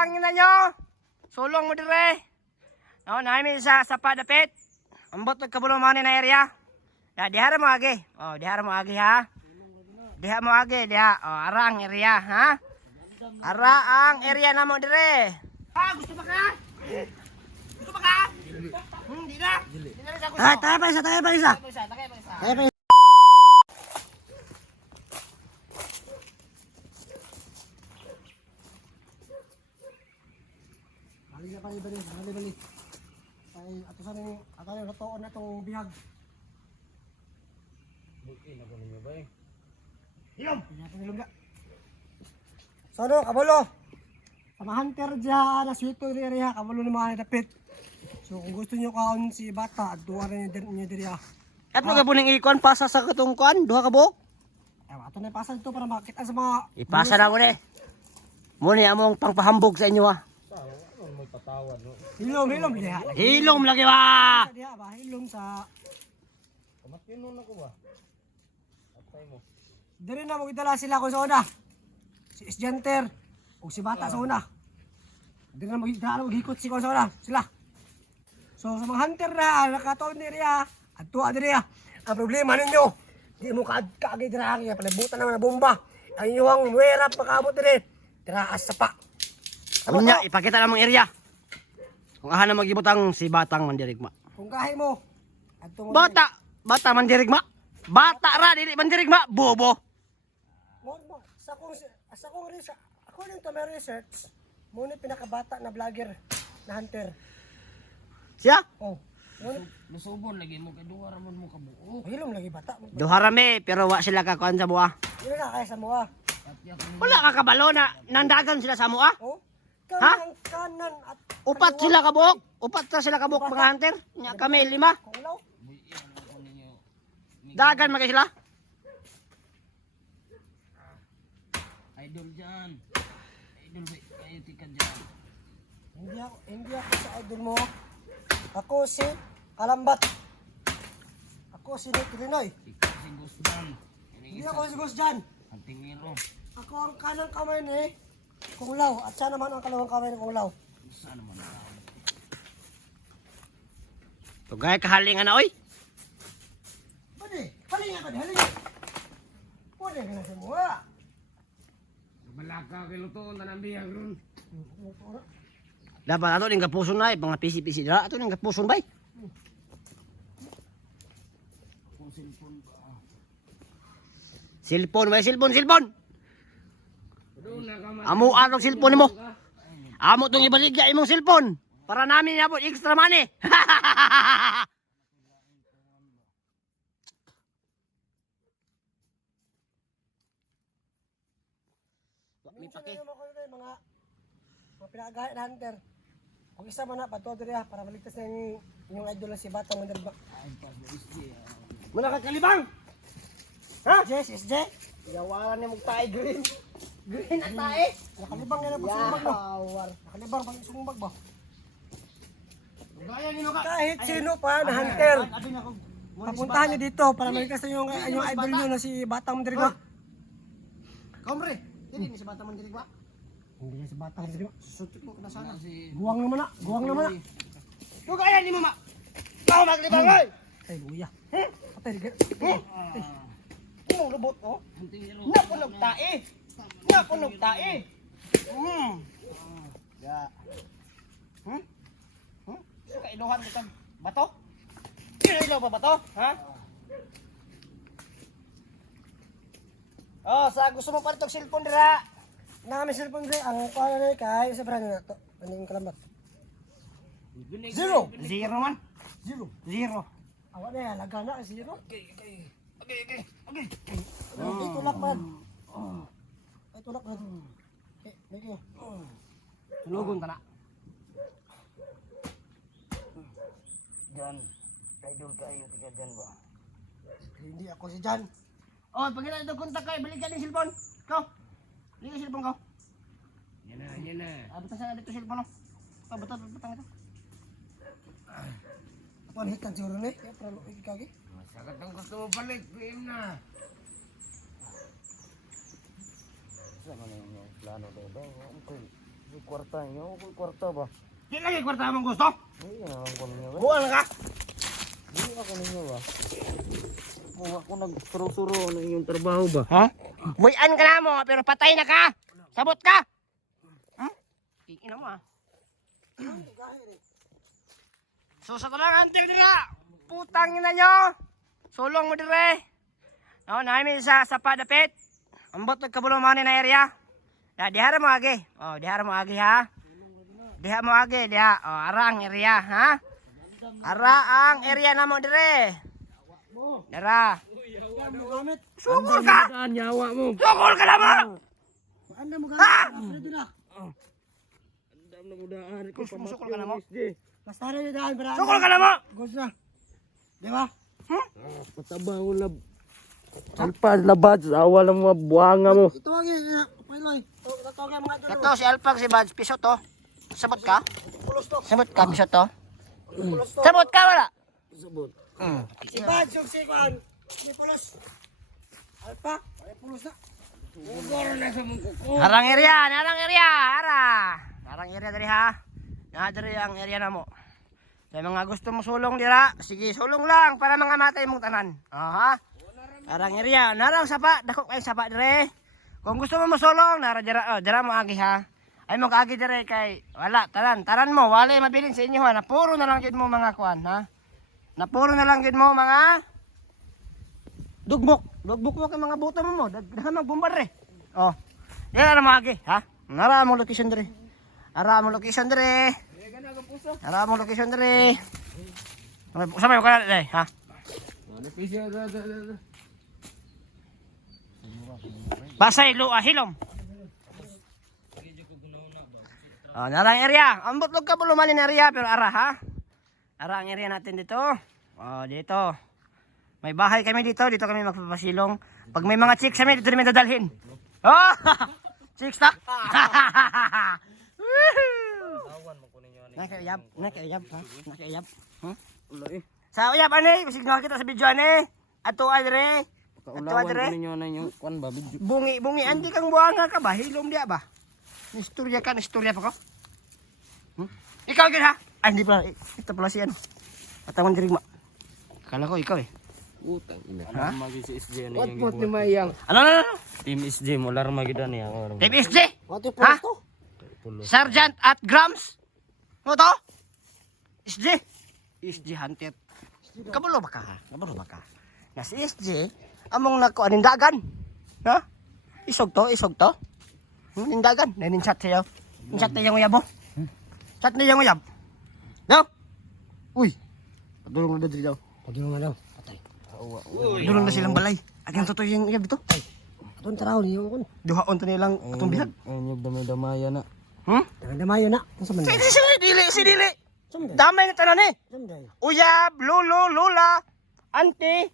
putang ina nyo. Sulong mo dire. No, namin sa padapit. Ambot kabulong man na area. Ya, dihara mo agi. Oh, dihara mo agi ha. Diha mo agi, diha. Oh, arang area ha. Ara ang area namo dire. Ah, gusto ba ka? Gusto ba ka? Di na. Di na sa gusto. Tayo pa isa. Tagay pa isa. Bali. Ay, ato sa ning ratoon na itong bihag. Bukin ako ninyo ba eh? Hilom na. So ano, kabalo. Sama hunter dyan, naswito rin kabalo ni mga dapit. So kung gusto nyo kaon si bata, at duwa rin niya diriya. At mo gabuning ikon pasa sa katong kuan, duha ka buok. Ato na ipasa dito para makita sa mga... Ipasa na mo ni. Muna among pangpahambog sa inyo ha. Ano may patawan no? Hilom diha. Hilom lagi ba? Diha ba, hilom sa... Kamatin nun ako ba? Atay mo. Diri na magdala sila ko sa una. Si Isjanter o si bata sa una. Diri na maghikot si ko sa una. Sila. So sa mga hunter na nakataon diriya, at tuwa diriya. Ang problema ninyo, di mo kaagay dira kaya palibutan naman na bomba. Ang inyong werap makaabot diri. Tiraas sa pa. Unya, ipakita namang area. Kung ahan na magibutang si Batang Mandirigma. Kung kahi mo. Bata Mandirigma. Bata ra dili Mandirigma, bobo. Mo sa kong research, according to my research, mo ni pinakabata na vlogger na hunter. Siya? Oh. Lusubon lagi mo kay duwa ramon mo kabuo. Hilom lagi bata. Duharame pero wa sila kakuan sa mua. Yun na kaya sa mga. Wala ka kabalo na nandagan sila sa mua. Oh. Kanan at Upat sila kabuok. Upat na sila kabuok mga hunter. Nya kami 5. kulaw. Buyan ako ninyo. Dagan magay sila. Idol dyan. Idol ba kayo tika dyan? Hindi ako sa idol mo. Ako si Kalambat. Ako si Nick Rinoy. Ikaw si Gusdan. Hindi ako si Gus Jan. Ang tingiro. Ako ang kanang kamay ni Kunglaw. At siya naman ang kalawang kamay ni Kunglaw. Saan naman na? Tugay kahalingan na oy. Pwede. Halinga ka di. Halinga. Pwede ka na sa mga. Balaka kay luto na nang biyag ron. Dapat ato ning kapuson na mga pisi-pisi dira ato ning kapuson bay. Kung cellphone ba? Cellphone. Doon na ka Amo atong cellphone nimo. Amo tong ibaligya imong cellphone para namin abot extra money. Mi paki. Mga pinakagahit na hunter. Kung isa man na, pato diriya para maligtas na yung idol na si Batang Mandirigma. Muna ka kalibang. Ha? Jess, is Jess. Yawaran ni mong tae green. Green at tae. Nakalibang yan ang pagsumbag mo. Yawar. Nakalibang pagsumbag mo. Gaya nino ka. Kahit sino pa na hunter. Papuntahan niyo dito para maligtas na yung idol niyo na si Batang Mandirigma. Komre. Dili ni sa bata man diri ba? Hindi niya si Batang Mandirigma. Sutot mo kada sana. Guwang naman na. Gaya ni mama. Kau maglibang oy. Ay, buya. Patay, riga. Kung lubot oh. Napunog tae. Napunog tae. Ya. Kailuhan kita bato? Kailaw ba bato? Ha? Oh, sa gusto mo pa itong cellphone dira. Namin cellphone dre, ang kuha na kay sa brand na to. Aning Kalambat. Zero Man. Zero. Awa na yan, laga na, zero. Okay. Ay, tulak man. Ay, tulak man. Eh, lagi. Tulugon ta na. Dyan. Idol kayo tika dyan ba? Hindi ako si Jan. Oh, pag ina ito kontak kay balikan ni cellphone. Ko. Balikan yung cellphone ko. Yan na. Basta sa dito cellphone. Butang ito. Ako ang hitan siguro ni. Kaya para ikikagi. Masakat ang gusto mo balik. Pim na. Saan man yung plano daw? Okay. kwarta niyo, ako kwarta ba? Di lagi kwarta mong gusto. Ay, ang ko ninyo ba? Buwan ka. Di ako ninyo ba? Kung ako nagsuro-suro ano yung trabaho ba? Ha? Buyan ka na mo, pero patay na ka. Sabot ka. Hmm? Ina mo ah. So sa talang antik nila, putang ina nyo. Sulong mo dire. No, namin sa padapit. Ambot nagkabulumanin na area. Ya, dihara mo agi. Oh, dihara mo agi ha. Diha mo agi, diha. Oh, arang area ha. Ara ang area na mo dire. Dara. Sukol ka. Saan yawa mo? Sukol ka na mo. Anda mo gamit. Pwede na. Andam na mudaan ko Sukol ka na mo. Basta rin yung daan para. Sukol ka na mo. Gusto na. Di ba? Pataba ko lab. Alpad labad, awa lang mga buhanga mo. Ito ang yun. Pailoy. Natawag yung mga dulo. Ito si Alpag si Bads piso to. Sabot ka? Sabot ka piso to. Sabot ka wala? Sabot. Si Bads yung si Kwan. Si Pulos. Alpa. Ay Pulos na. Harang area, harang area, hara. Harang area dari ha. Na dari ang area na mo. Sa mga gusto mo sulong dira, sige sulong lang para mga matay mong tanan. Ha? Harang area, narang sapa, dako kay sapa dire. Kung gusto mo masulong, nara dira, oh, dira mo agi ha. Ay mo kaagi dire kay wala taran mo, wala mabilin sa inyo ha. Napuro na lang gid mo mga kuan ha. Napuro na lang gid mo mga dugbok. Dugbok mo kay mga buto mo. Daghan magbombar re. Oh. Dira na mo agi ha. Nara mo location dire. Ara mo location dire. Ara mo location dire. Sabay ko kana dai ha. Basay lo ahilom. Oh, narang area. Ambot log ka bulumanin area pero ara ha. Ara ang area natin dito. Oh, dito. May bahay kami dito, dito kami magpapasilong. Pag may mga chicks kami, dito namin dadalhin. Oh! Chicks na! Awan mo ko ninyo ani. Nakaiyab ha? Nakaiyab. Ulo eh. Sa uyab ani, kasi nga kita sa video ani. Ato adre. Ato Kaulawan ko adre. ninyo na yung kwan ba video. Bungi, andi kang buanga ka ba? Hilom dia ba? Istorya ka, istorya pa ko. Ikaw gid ha? Ay, hindi pala. Ito pala si ano. Atawan dirigma. Akala ko ikaw eh. Utang ina. Ha? Ano magi si SJ na yung What ni gibuhat. Mayang? Ano? Team SJ mo larma gid ani ako. Team SJ? What yung Ha? Pulos to? Pulo. Sergeant at Grams? Ano to? SJ? SJ Hunted. Kabalo ba ka ha? Kabalo ba ka? Na si SJ, among nako anindagan. Ha? Isog to? Nindagan. Nanin-chat sa'yo. Chat na yung uyab mo. Chat na yung uyab. No? Uy. Padulong na dito daw. Pagino nga daw. Patay. Padulong na silang balay. Agang totoo yung uyab dito. Atong taraw niyo kun. Duhaon to nilang atong bihag. Ay nyug damay-damaya na. Damayo na. Unsa man? Si dili. Sumday. Damay na tanan eh. Sumday. Uyab, lolo, lola, auntie,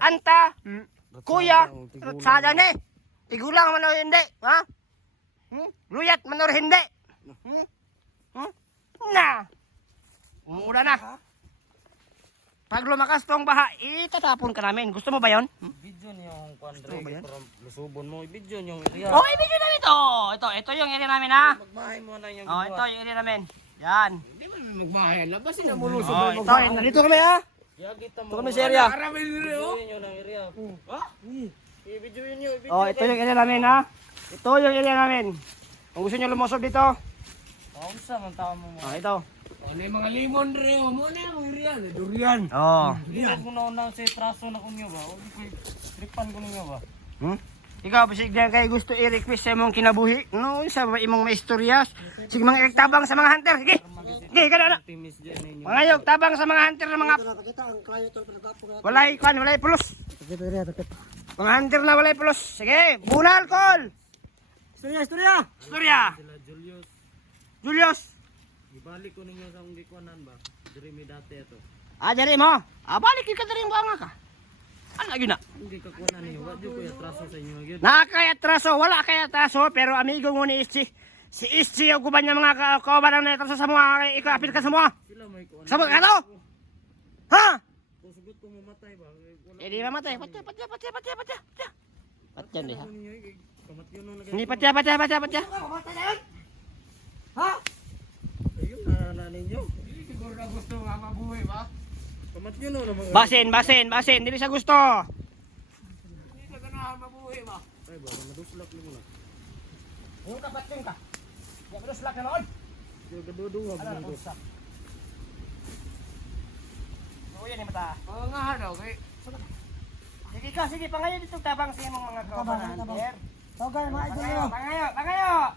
anta, kuya, sada ni. Tigulang man o hindi, ha? Luyat man o hindi. Na. Umuulan na. Pag lumakas tong baha, itatapon ka namin. Gusto mo ba yon? Video niyo yung kwan Gusto mo ba yan? para lusubon mo. Video niyo yung area. Okay, video namin to. Ito yung area namin ha. Magbahay mo na yung Oh, ito yung area namin. Yan. Di man magbahay. Labasin na mulo Oh, ito. Nandito kami ha. Kaya kita Ito mo. kami sa area. Video niyo ng area. Ha? I-video niyo, i-video. Oh, ito yung area namin ha. Ito yung area namin. Kung gusto nyo lumusob dito. Kaunsa man tao mo. Oh, ito. Ano yung mga limon rin mo na yung durian. Durian. Oh. Hindi ko na sa traso na kunyo ba. O di ko tripan ko ninyo ba. Ikaw, basig dyan kayo gusto i-request sa imong kinabuhi. No, sa imong may istorya. Sige, mga tabang sa mga hunter. Sige. Sige, kada na. Team SJ ninyo. Mga yog, tabang sa mga hunter na mga... Nakakita ang client to pinagapo nga. Walay pulos. Dito rin dapat. Mga hunter na walay pulos. Sige, bunal, call. Istorya. Istorya. Sila Julius. Julius. Ibalik ko ninyo sa akong gikwanan ba. Diri mi dati ato. Dali mo. Balik yung kadaring buanga ka. Ano yun na? Hindi ka kuwanan niyo. Wa jud ko ya traso sa inyo gyud. Nakakayatraso, wala kayatraso, pero amigo mo ni Ichi. Si Ichi, yung kuban niya mga kauban na natraso sa mga ikapit ka sa mga. Sila may kuwan. Sabot ka to? Ha? Kung sugot ko mamatay ba. Wala Di mamatay. Patya. Patya niya. ko ninyo kamatyon na Hindi patya. Kamat yun o naman. Basin, dili sa gusto. Hindi na ganahan mabuhi ba? Ay ba, maduslak mo na. Yung kapating ka. Ya terus lak na noon. Yung gaduduha Ano na mo. usap. Oo yan mata. Oo nga daw, kay... Sige pangayo dito tabang sa imong mga kaubanan. Tawagay mga idol mo. Pangayo.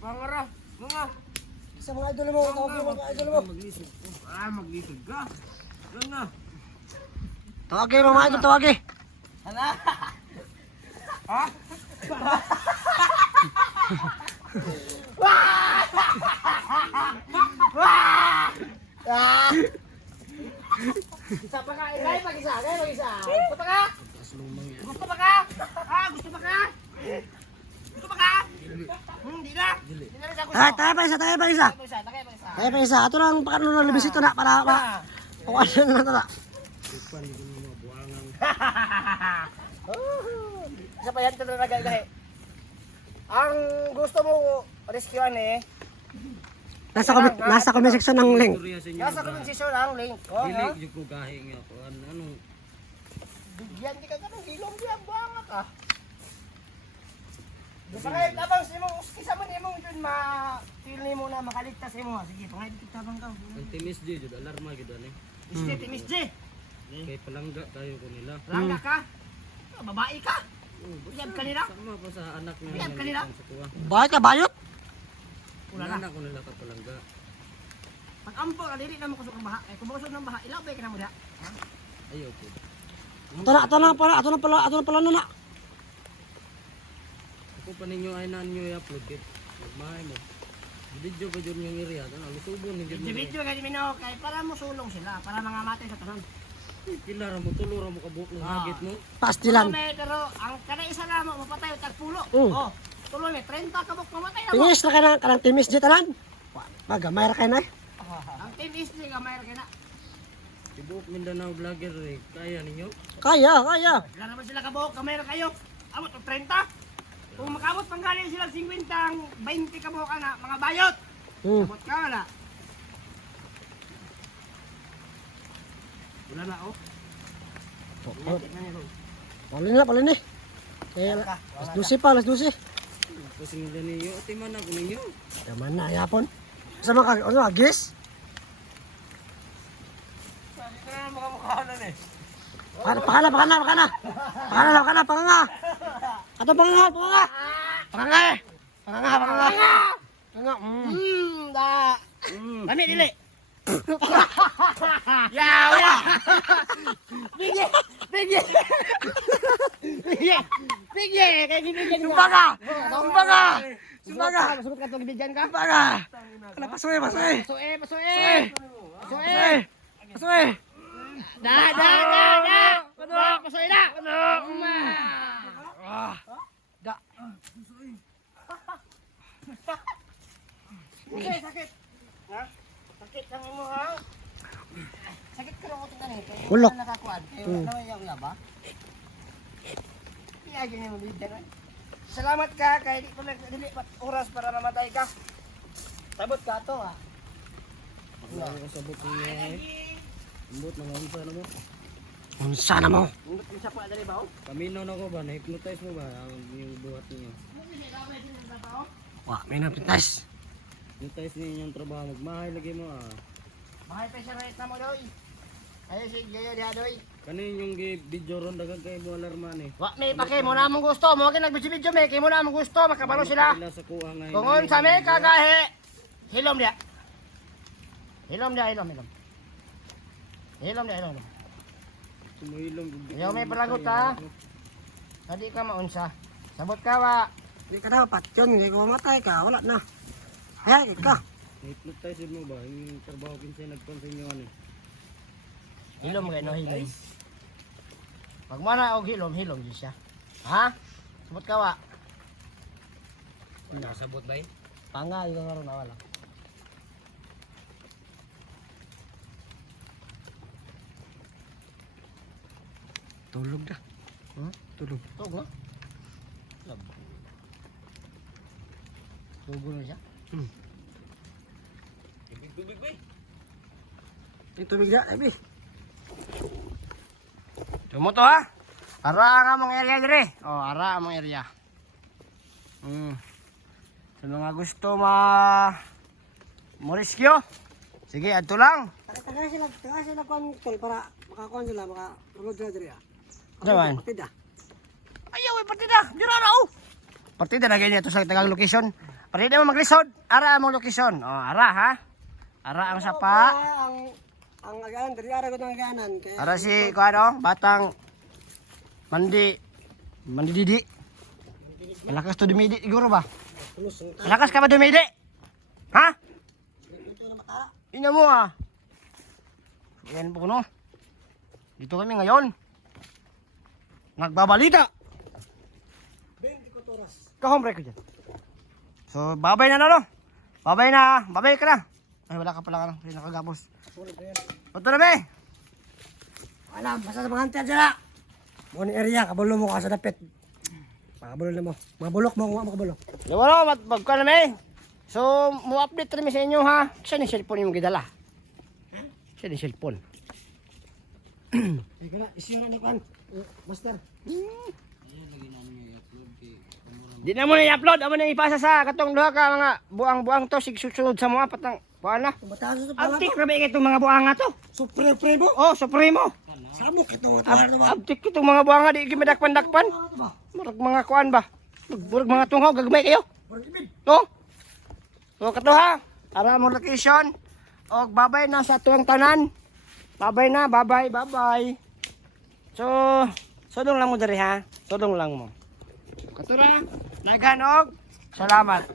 Pangara, mga... Sa mga idol mo, tawagay mga idol mo. Maglisod ko. Maglisod ka. Lang na. Tawagay mga idol, tawagay. Hala. Ha? Isa pa ka, mag-isa. Gusto pa ka? Gusto pa ka? Gusto pa ka? Hindi na. Hindi na rin sa gusto. Tayo pa isa. Tayo pa isa. Ato lang pakano na labis ito na para pa. O ano na ito na. Ipan ko mga buwangan. Isa pa yan, ito na nagagahe. Ang gusto mo rescuean Nasa comment section ng link. Storya sa inyo. nasa comment section ang link. Oh, Dili, yung ko gahi nga po. Ano? bigyan di ka ganun, hilong di ang bangat ah. Di pa kayo tabang sa imong, isa mo nimong dun ma-feel ni mo na makaligtas mo. Sige, pangalit kita tabang ka. Ang timis di, jud alarma gid ani. Miss J. Kay palangga kayo ko nila. Langga ka? Babae ka? Biyab ka nila? Sama pa sa anak na Biyab ka nila? sa kuha. Bakit ka bayot? Wala na. Anak ko nila ka palangga. Pag ampo, dili na mo kusok ng baha. Kung kusok ng baha, ilabay ka na mo diha. Ayaw ko. Ato na pala na. Ako pa ninyo ay naan nyo i-upload kit. Magmahay mo. Video pa dyan yung area. Ano, lusubon ni Di video ka di minaw kay para mo sulong sila, para mga matay sa tanan. Kila ra mo tulura mo kabuk ng hagit mo. Pastilan. Pero ang kada isa na mo mapatay tag pulo. Mm. Oh, tuloy may 30 kabok mamatay na mo. Tingis na ka na, kanang timis di tanan. Magamay ra kay na. Ang team is di gamay ra kina. Tibuk Mindanao vlogger eh. Kaya ninyo? Kaya. Wala naman sila kabok, gamay ra kayo. Amot og 30. Kung makamot panggaling sila 50 ang 20 kabok na mga bayot. Amot ka wala. Wala na oh. Palin ni. Kaya las 12. Kasi nila ninyo. Timan ako ninyo. Yaman na yapon. Sa mga agis? Sabi ko na makamukha na eh. Pakana. Ato pakanga. Pakanga. Da. Dami dili. Ya. Bigye. Kaya bibigyan mo. Sumbaga. Masubot ka itong bibigyan ka? Sumbaga. Ala pasoy. Pasue. Da. Pasue na. Sakit. Ha? Sakit ang mo ha? Sakit ka lang ko tingnan eh. Ulok. Nakakuan. Ano yung yaba? Piyagin mo dito. Salamat ka kay di ko dili oras para namatay ka. Sabot ka to ha. Wala ko sabot ninyo ay. Ambot na unsa na mo. Unsa na mo? Undot sa pa dali ba? Kaminaw na ko ba? Na-hypnotize mo ba? Yung buhat ninyo. Wa, may napitas. Hypnotize ninyo yung trabaho. Magmahay lagi mo ah. Mahay pa siya right na mo doy. Ayo si gayo diha doy. Kanin yung video ron dagang kay mo alarman eh. Wa may pake mo na among gusto. Mo kay nagbidyo me kay mo na among gusto makabalo sila. Sila sa kuha nga. Kungon sa me kagahe. Hilom dia. Sumuhilong. Ayaw may palagot ha. Hindi ka maunsa. Sabot ka wa. Di ka dapat yun, hindi ko mamatay ka, wala na. Hayagit ka. Na-hypnotize mo ba? Yung trabaho kinsa nagpon sa inyo ano? Hilom kay no hilom. Pag mana og hilom di siya. Ha? Sabot ka wa. Nakasabot ba eh? Panga yung nga ron wala. Tulog na. Tulog. Tug no? Tugo na siya. Tubig ba eh? Yung tubig na, Ebi. Tumuto ha. Ara nga mong area dire. Oh, ara ang mong area. Sa mga gusto mo-rescue. Sige, adto lang. Taga sila kon tol para makakuan sila makaulod sila diri. Saman. Partida. Ayaw, partida. Dira ra oh. Partida na ganyan ito sa tagang location. Partida mo maglisod. Ara ang mong location. Oh, ara ha. Ara ang sapa. Ang aganan diri ara ko ng aganan kaya Ara si kuano, batang mandi didi. Malakas to dumidi siguro ba? Malakas ka ba dumidi? Ha? Ina mo ah. Yan po no. Dito kami ngayon. Nagbabalita. 24 oras. Ka-home break ko dyan. So, babay na no? Babay na. Babay ka na. Ay, wala ka pala ka lang. Hindi nakagapos. Tulog na yan. Punto na be. Alam, basta sa mga hantiyan sila. Muni area, kabulo mo ka sa dapit. Makabulo na mo. Mabulok mo kung makabulo. Diba no? Magka na me. So, mo-update rin sa inyo ha. Saan yung cellphone yung gidala? Saan yung cellphone? Sige na, isyo na kan. Master. Di na mo na i-upload. Amo na ipasa sa katong duha ka mga buang-buang to. Sigsusunod sa mga patang. Paano? Bataso sa pala Abtik to. na ba itong mga buanga to? Supremo. Oh, Supremo. Sabok ito. Ito ba? Abtik itong mga buanga. Di kimadakpan-dakpan. Ito ba? Murag mga kuan ba? Murag mga tunghaw. Gagmay kayo. No? So, kato ha. Ara mo location. O, babay na sa tuwang tanan. Babay na. Babay. So, sudong lang mo dari ha. Sudong lang mo. Kato na. Naghanog. Salamat.